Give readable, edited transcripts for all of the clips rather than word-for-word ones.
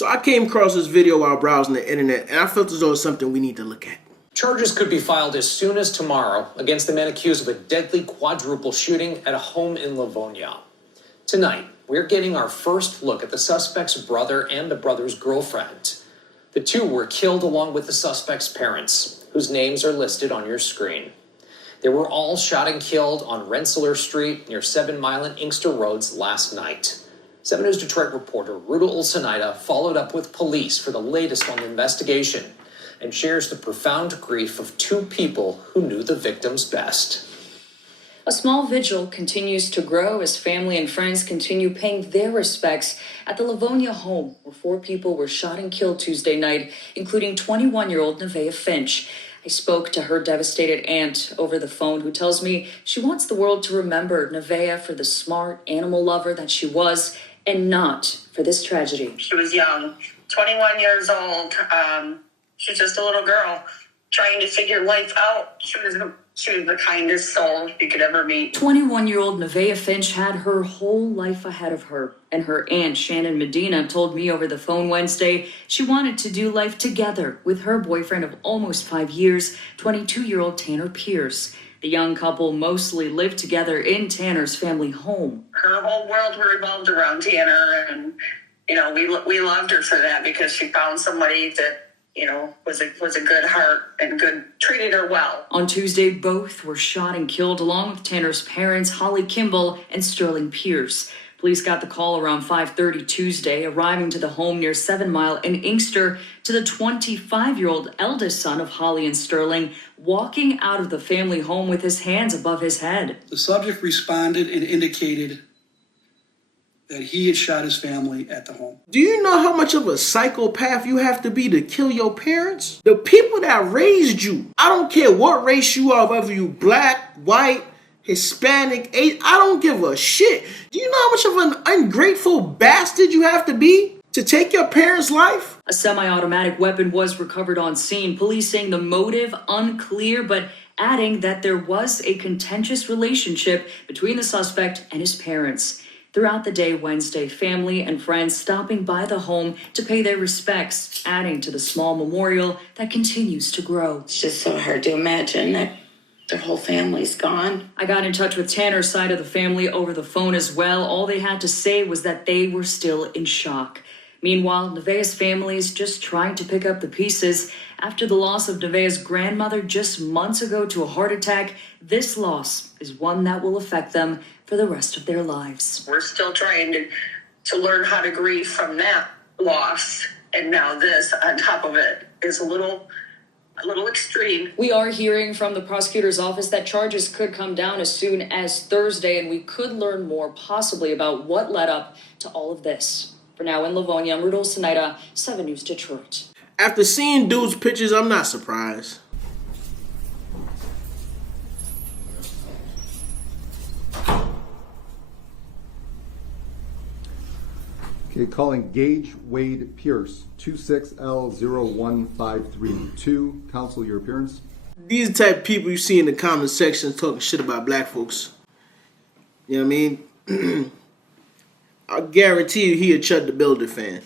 So I came across this video while browsing the internet, and I felt as though it's something we need to look at. Charges could be filed as soon as tomorrow against the man accused of a deadly quadruple shooting at a home in Livonia. Tonight, we're getting our first look at the suspect's brother and the brother's girlfriend. The two were killed along with the suspect's parents, whose names are listed on your screen. They were all shot and killed on Rensselaer Street near 7 Mile and Inkster Roads last night. 7 News Detroit reporter Ruta Ulsanaida followed up with police for the latest on the investigation and shares the profound grief of two people who knew the victims best. A small vigil continues to grow as family and friends continue paying their respects at the Livonia home where 4 people were shot and killed Tuesday night, including 21-year-old Nevaeh Finch. I spoke to her devastated aunt over the phone, who tells me she wants the world to remember Nevaeh for the smart animal lover that she was and not for this tragedy. She was young, 21 years old. She's just a little girl trying to figure life out. She was the kindest soul you could ever meet. 21-year-old Nevaeh Finch had her whole life ahead of her, and her aunt Shannon Medina told me over the phone Wednesday she wanted to do life together with her boyfriend of almost 5 years, 22-year-old Tanner Pierce. The young couple mostly lived together in Tanner's family home. Her whole world revolved around Tanner, and we loved her for that because she found somebody that was a good heart and treated her well. On Tuesday, both were shot and killed along with Tanner's parents, Holly Kimball and Sterling Pierce. Police got the call around 5:30 Tuesday, arriving to the home near 7 Mile in Inkster to the 25-year-old eldest son of Holly and Sterling, walking out of the family home with his hands above his head. The subject responded and indicated that he had shot his family at the home. Do you know how much of a psychopath you have to be to kill your parents? The people that raised you, I don't care what race you are, whether you black, white, Hispanic, Asian, I don't give a shit. Do you know how much of an ungrateful bastard you have to be to take your parents' life? A semi-automatic weapon was recovered on scene. Police saying the motive unclear, but adding that there was a contentious relationship between the suspect and his parents. Throughout the day Wednesday, family and friends stopping by the home to pay their respects, adding to the small memorial that continues to grow. It's just so hard to imagine that their whole family's gone. I got in touch with Tanner's side of the family over the phone as well. All they had to say was that they were still in shock. Meanwhile, Nevaeh's family is just trying to pick up the pieces. After the loss of Nevaeh's grandmother just months ago to a heart attack, this loss is one that will affect them for the rest of their lives. We're still trying to learn how to grieve from that loss, and now this on top of it is a little extreme. We are hearing from the prosecutor's office that charges could come down as soon as Thursday, and we could learn more possibly about what led up to all of this. For now in Livonia, I'm Ruta Ulsanaida, 7 News Detroit. After seeing dude's pictures, I'm not surprised. Okay, calling Gage Wade Pierce, 26L01532. Counsel, your appearance. These are the type of people you see in the comment section talking shit about black folks. You know what I mean? I guarantee you he a Chud the Builder fan.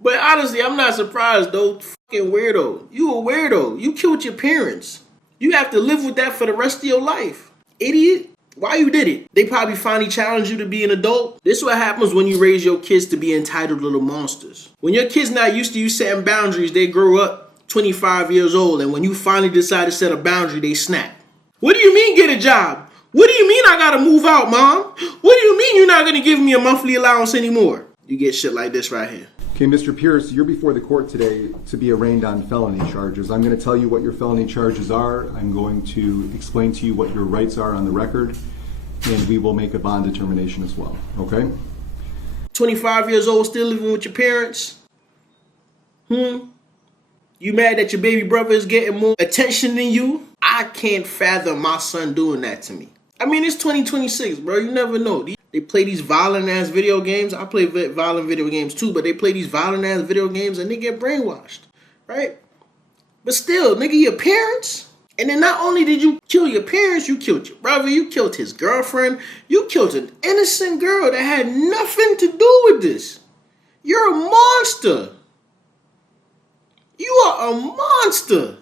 But honestly, I'm not surprised though. Fucking weirdo. You a weirdo. You killed your parents. You have to live with that for the rest of your life. Idiot. Why you did it? They probably finally challenged you to be an adult. This is what happens when you raise your kids to be entitled little monsters. When your kids not used to you setting boundaries, they grow up 25 years old, and when you finally decide to set a boundary, they snap. What do you mean get a job? What do you mean I gotta move out, Mom? What do you mean you're not gonna give me a monthly allowance anymore? You get shit like this right here. Okay, Mr. Pierce, you're before the court today to be arraigned on felony charges. I'm going to tell you what your felony charges are. I'm going to explain to you what your rights are on the record, and we will make a bond determination as well, okay? 25 years old, still living with your parents? You mad that your baby brother is getting more attention than you? I can't fathom my son doing that to me. I mean, it's 2026, bro. You never know. They play these violent-ass video games. I play violent video games too, but they play these violent-ass video games and they get brainwashed, right? But still, nigga, your parents? And then not only did you kill your parents, you killed your brother, you killed his girlfriend, you killed an innocent girl that had nothing to do with this. You're a monster. You are a monster.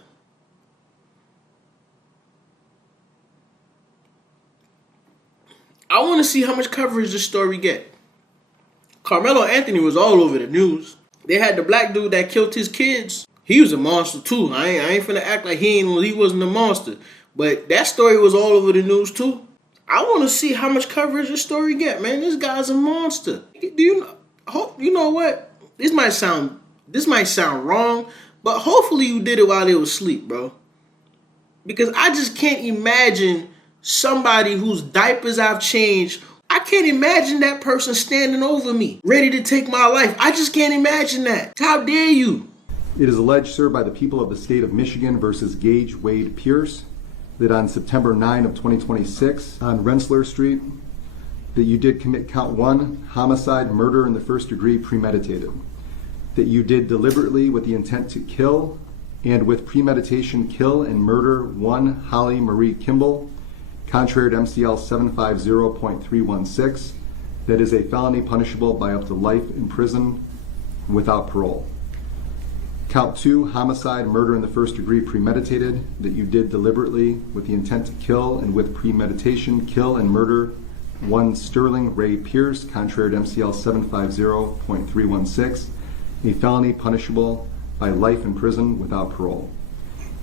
I want to see how much coverage this story get. Carmelo Anthony was all over the news. They had the black dude that killed his kids. He was a monster too. I ain't finna act like he wasn't a monster. But that story was all over the news too. I want to see how much coverage this story get, man. This guy's a monster. Do you know what? This might sound wrong, but hopefully you did it while they was asleep, bro. Because I just can't imagine somebody whose diapers I've changed. I can't imagine that person standing over me, ready to take my life. I just can't imagine that. How dare you? It is alleged, sir, by the people of the state of Michigan versus Gage Wade Pierce, that on September 9 of 2026 on Rensselaer Street, that you did commit count 1, homicide, murder in the first degree premeditated. That you did deliberately with the intent to kill and with premeditation kill and murder 1 Holly Marie Kimball, contrary to MCL 750.316. That is a felony punishable by up to life in prison without parole. Count 2, homicide, murder in the first degree premeditated, that you did deliberately with the intent to kill and with premeditation kill and murder 1 Sterling Ray Pierce, contrary to MCL 750.316, a felony punishable by life in prison without parole.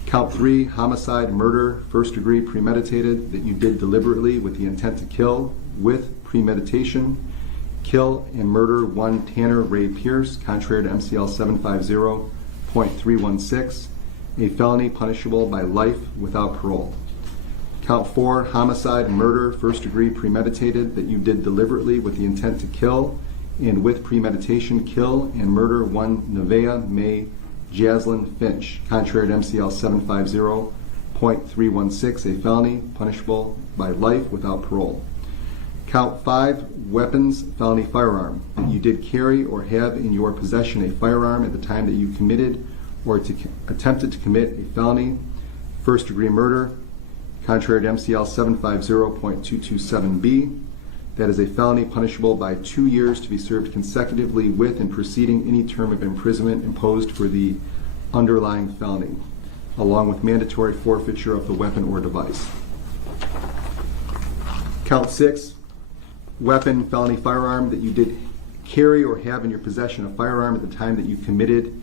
Count 3, homicide, murder, first degree premeditated, that you did deliberately with the intent to kill with premeditation kill and murder 1 Tanner Ray Pierce, contrary to MCL 750.316, a felony punishable by life without parole. Count 4, homicide, murder, first degree premeditated, that you did deliberately with the intent to kill and with premeditation kill and murder 1 Nevaeh May Jaslyn Finch, contrary to MCL 750.316, a felony punishable by life without parole. Count 5, weapons, felony firearm, that you did carry or have in your possession a firearm at the time that you committed or attempted to commit a felony, first degree murder, contrary to MCL 750.227B. That is a felony punishable by 2 years to be served consecutively with and preceding any term of imprisonment imposed for the underlying felony, along with mandatory forfeiture of the weapon or device. Count 6, weapon, felony firearm, that you did carry or have in your possession a firearm at the time that you committed